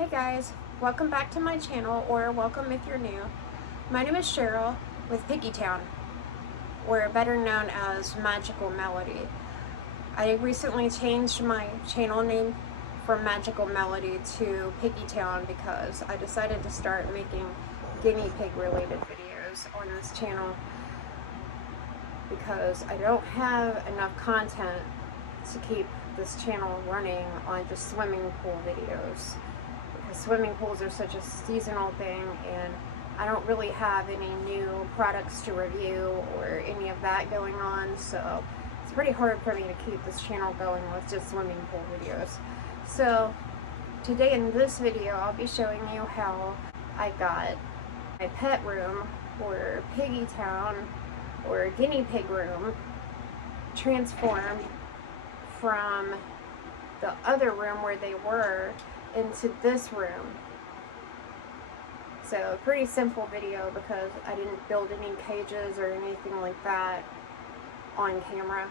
Hey guys, welcome back to my channel, or welcome if you're new. My name is Cheryl with Piggy Town, or better known as Magical Melody. I recently changed my channel name from Magical Melody to Piggy Town because I decided to start making guinea pig related videos on this channel because I don't have enough content to keep this channel running on just swimming pool videos. Swimming pools are such a seasonal thing, and I don't really have any new products to review or any of that going on, so it's pretty hard for me to keep this channel going with just swimming pool videos. So today in this video I'll be showing you how I got my pet room, or Piggy Town, or guinea pig room, transformed from the other room where they were into this room. So pretty simple video because I didn't build any cages or anything like that on camera,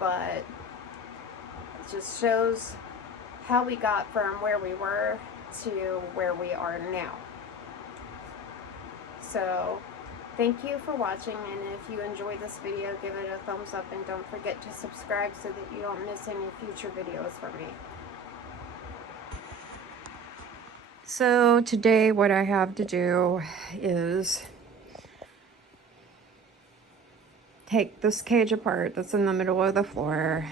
but it just shows how we got from where we were to where we are now. So thank you for watching, and if you enjoyed this video, give it a thumbs up and don't forget to subscribe so that you don't miss any future videos from me. So today what I have to do is take this cage apart that's in the middle of the floor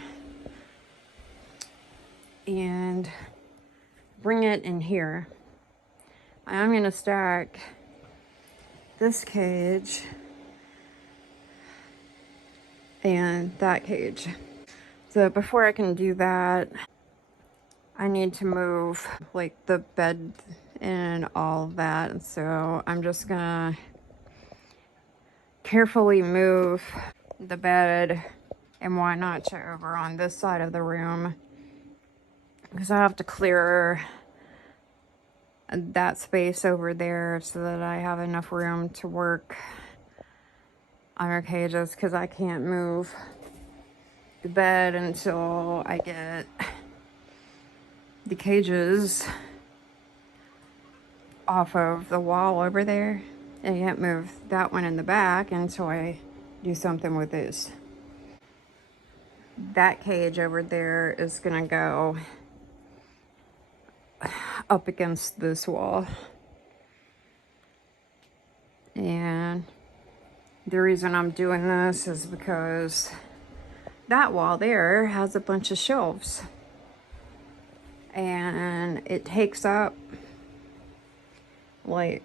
and bring it in here. I'm going to stack this cage and that cage. So before I can do that, I need to move like the bed and all of that. So I'm just gonna carefully move the bed and whatnot to over on this side of the room, because I have to clear that space over there so that I have enough room to work on our cages, because I can't move the bed until I get the cages off of the wall over there. And I can't move that one in the back until I do something with this. That cage over there is gonna go up against this wall. And the reason I'm doing this is because that wall there has a bunch of shelves, and it takes up like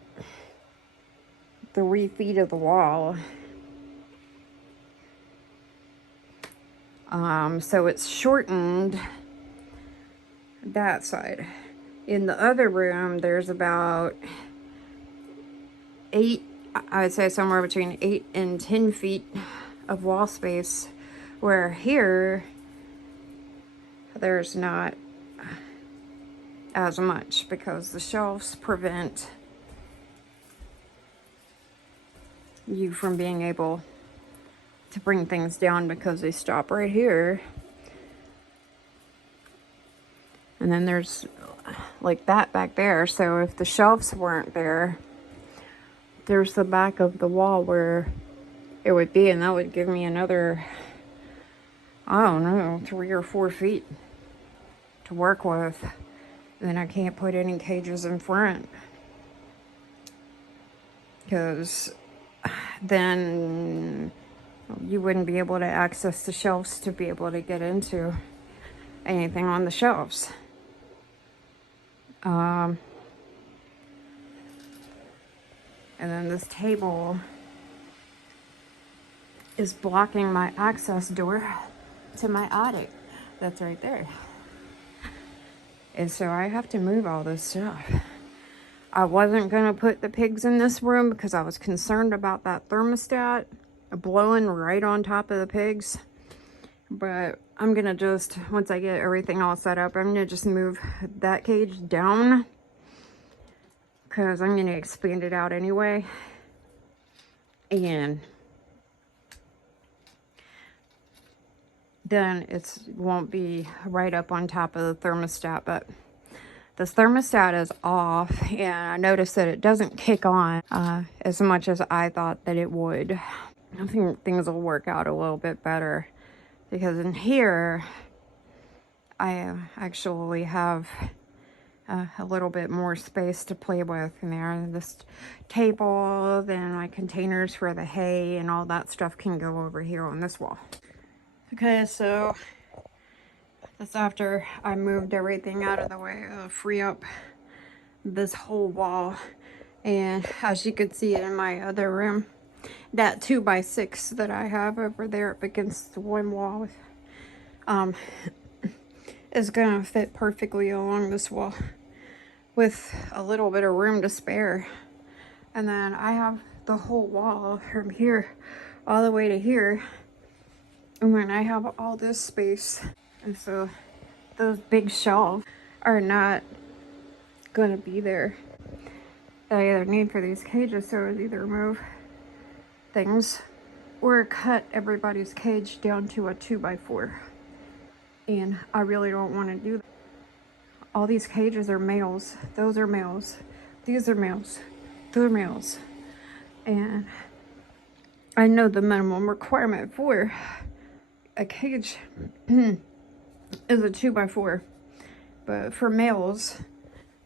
3 feet of the wall. So it's shortened that side. In the other room, there's about 8, I would say somewhere between 8 and 10 feet of wall space, where here there's not as much because the shelves prevent you from being able to bring things down, because they stop right here. And then there's like that back there. So if the shelves weren't there, there's the back of the wall where it would be, and that would give me another, I don't know, 3 or 4 feet to work with. Then I can't put any cages in front, because then you wouldn't be able to access the shelves to be able to get into anything on the shelves. And then this table is blocking my access door to my attic. That's right there. And so I have to move all this stuff. I wasn't gonna put the pigs in this room because I was concerned about that thermostat blowing right on top of the pigs. But I'm gonna just, once I get everything all set up, I'm gonna just move that cage down, because I'm gonna expand it out anyway. And then it won't be right up on top of the thermostat, but this thermostat is off, and I noticed that it doesn't kick on as much as I thought that it would. I think things will work out a little bit better, because in here I actually have a little bit more space to play with in there. This table, then my containers for the hay and all that stuff can go over here on this wall. Okay, so that's after I moved everything out of the way to free up this whole wall. And as you can see in my other room, that 2x6 that I have over there up against the one wall is gonna fit perfectly along this wall with a little bit of room to spare. And then I have the whole wall from here all the way to here, and then I have all this space. And so those big shelves are not gonna be there that I either need for these cages, so I would either remove things or cut everybody's cage down to a 2x4. And I really don't want to do that. All these cages are males. Those are males. These are males. They're males. And I know the minimum requirement for a cage is a 2x4. But for males,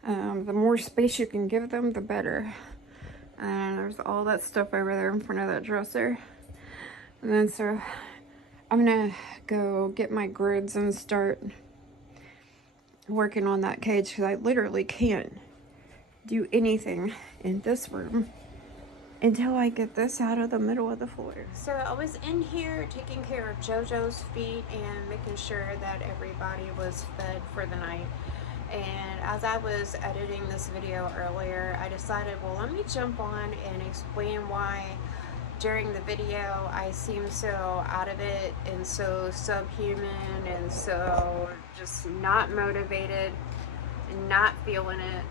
the more space you can give them, the better. And there's all that stuff over there in front of that dresser. And then so I'm gonna go get my grids and start working on that cage, because I literally can't do anything in this room until I get this out of the middle of the floor. So I was in here taking care of JoJo's feet and making sure that everybody was fed for the night. And as I was editing this video earlier, I decided, well, let me jump on and explain why during the video I seem so out of it and so subhuman and so just not motivated, not feeling it,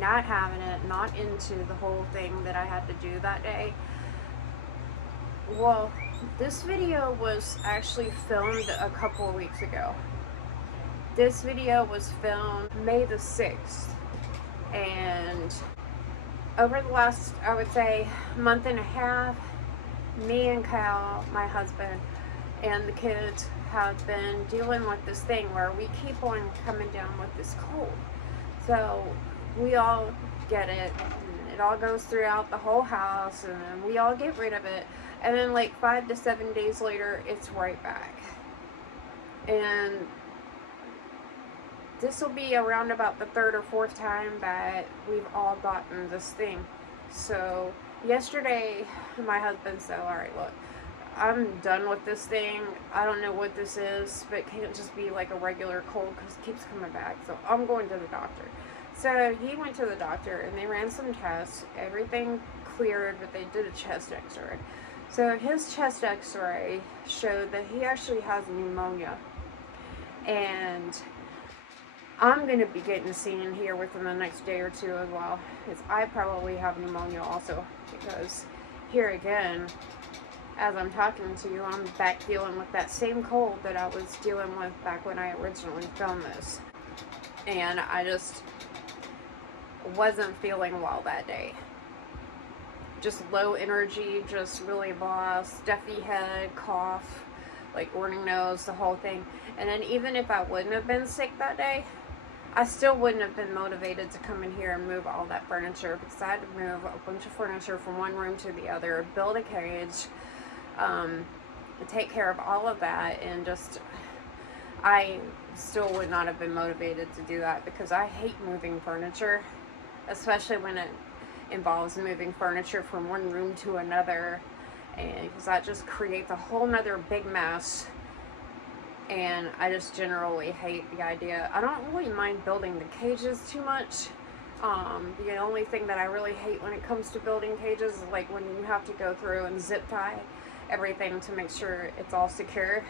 not having it, not into the whole thing that I had to do that day. Well, this video was actually filmed a couple of weeks ago. This video was filmed May the 6th, and over the last, I would say, month and a half, me and Kyle, my husband, and the kids have been dealing with this thing where we keep on coming down with this cold. So we all get it, and it all goes throughout the whole house, and then we all get rid of it, and then like 5 to 7 days later, it's right back. And this will be around about the 3rd or 4th time that we've all gotten this thing. So yesterday, my husband said, all right, look, I'm done with this thing. I don't know what this is, but it can't just be like a regular cold because it keeps coming back. So I'm going to the doctor. So he went to the doctor and they ran some tests. Everything cleared, but they did a chest x-ray. So his chest x-ray showed that he actually has pneumonia. And I'm going to be getting seen here within the next day or two as well, because I probably have pneumonia also, because here again, as I'm talking to you, I'm back dealing with that same cold that I was dealing with back when I originally filmed this. And I just wasn't feeling well that day. Just low energy, just really blah, stuffy head, cough, like running nose, the whole thing. And then even if I wouldn't have been sick that day, I still wouldn't have been motivated to come in here and move all that furniture, because I had to move a bunch of furniture from one room to the other, build a cage, take care of all of that, and just, I still would not have been motivated to do that, because I hate moving furniture, especially when it involves moving furniture from one room to another, and because that just creates a whole nother big mess. And I just generally hate the idea. I don't really mind building the cages too much. The only thing that I really hate when it comes to building cages is like when you have to go through and zip tie everything to make sure it's all secure.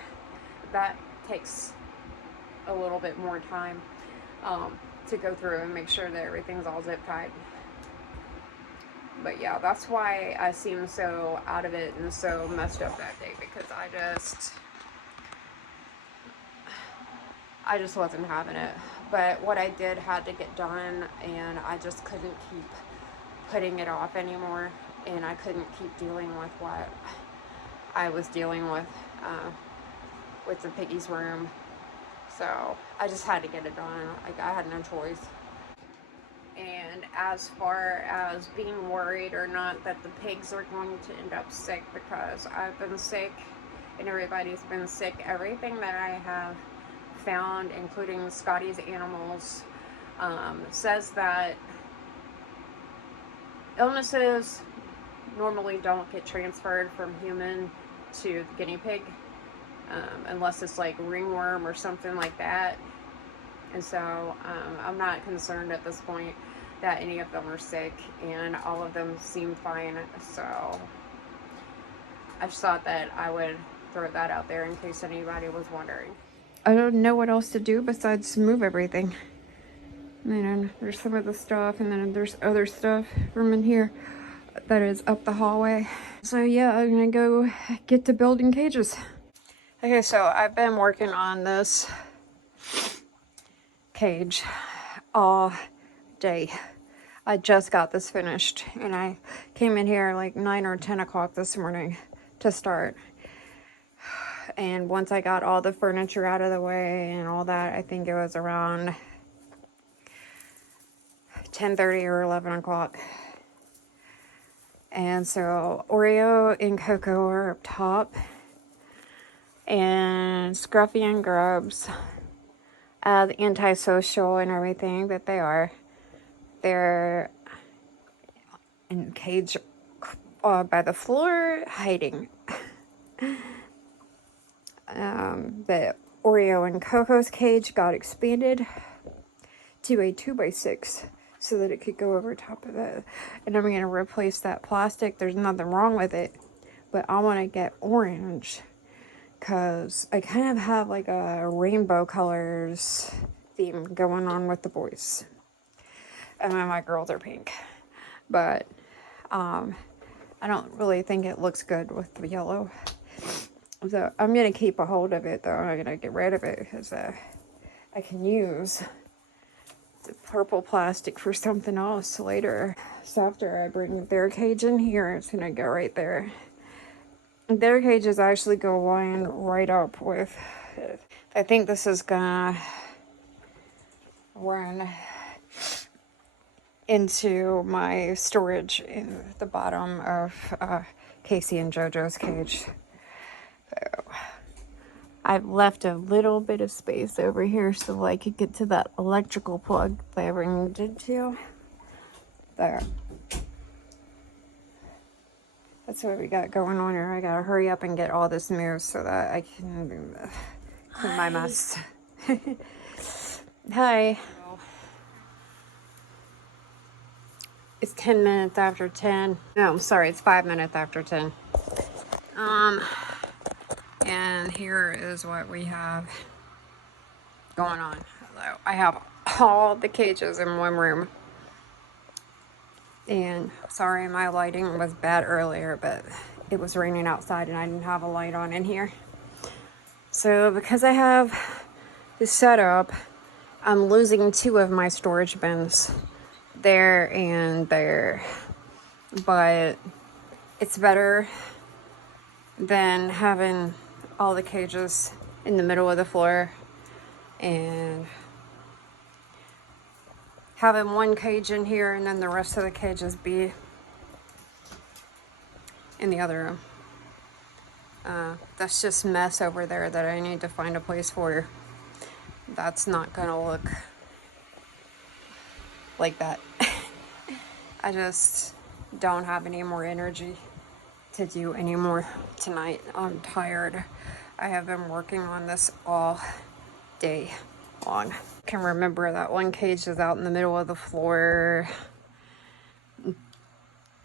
That takes a little bit more time to go through and make sure that everything's all zip tied. But yeah, that's why I seem so out of it and so messed up that day, because I just wasn't having it. but what I did had to get done, and I just couldn't keep putting it off anymore, and I couldn't keep dealing with what I was dealing with the Piggies room. So I just had to get it done. Like, I had no choice. And as far as being worried or not that the pigs are going to end up sick, because I've been sick and everybody's been sick, everything that I have found, including Scotty's animals, says that illnesses normally don't get transferred from human to the guinea pig, unless it's like ringworm or something like that. And so I'm not concerned at this point that any of them are sick, and all of them seem fine. So I just thought that I would throw that out there in case anybody was wondering. I don't know what else to do besides move everything. And then there's some of the stuff, and then there's other stuff from in here that is up the hallway. So yeah, I'm gonna go get to building cages. Okay, so I've been working on this cage all day. I just got this finished, and I came in here like 9 or 10 o'clock this morning to start. And once I got all the furniture out of the way and all that, I think it was around 10:30 or 11 o'clock. And so Oreo and Coco are up top, and Scruffy and Grubs, the antisocial and everything that they are, they're in the cage by the floor, hiding. The Oreo and Coco's cage got expanded to a 2x6 so that it could go over top of it. And I'm going to replace that plastic. There's nothing wrong with it, but I want to get orange because I kind of have like a rainbow colors theme going on with the boys. And then my girls are pink. But I don't really think it looks good with the yellow. So I'm going to keep a hold of it, though. I'm going to get rid of it because I can use the purple plastic for something else later. So after I bring their cage in here, it's going to go right there. Their cages actually go line right up with it. I think this is going to run into my storage in the bottom of Kaytee and JoJo's cage. So I've left a little bit of space over here so I could get to that electrical plug that I ever needed to. There. That's what we got going on here. I gotta hurry up and get all this moved so that I can clean my mess. Hi. It's 10 minutes after 10. No, I'm sorry, it's 5 minutes after 10. And here is what we have going on. So I have all the cages in one room. And sorry, my lighting was bad earlier, but it was raining outside and I didn't have a light on in here. So because I have this setup, I'm losing 2 of my storage bins. There and there. But it's better than having all the cages in the middle of the floor and having one cage in here and then the rest of the cages be in the other room. That's just mess over there that I need to find a place for. That's not gonna look like that. I just don't have any more energy to do anymore tonight. I'm tired. I have been working on this all day long. I can remember that one cage is out in the middle of the floor.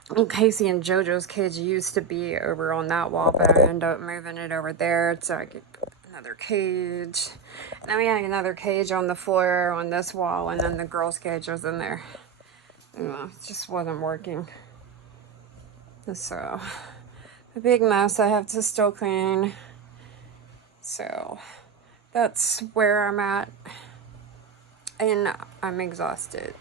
Kaytee and JoJo's cage used to be over on that wall, but I ended up moving it over there so I could put another cage. And then we had another cage on the floor on this wall, and then the girls' cage was in there. You know, it just wasn't working. So, a big mess I have to still clean. So, that's where I'm at. and I'm exhausted.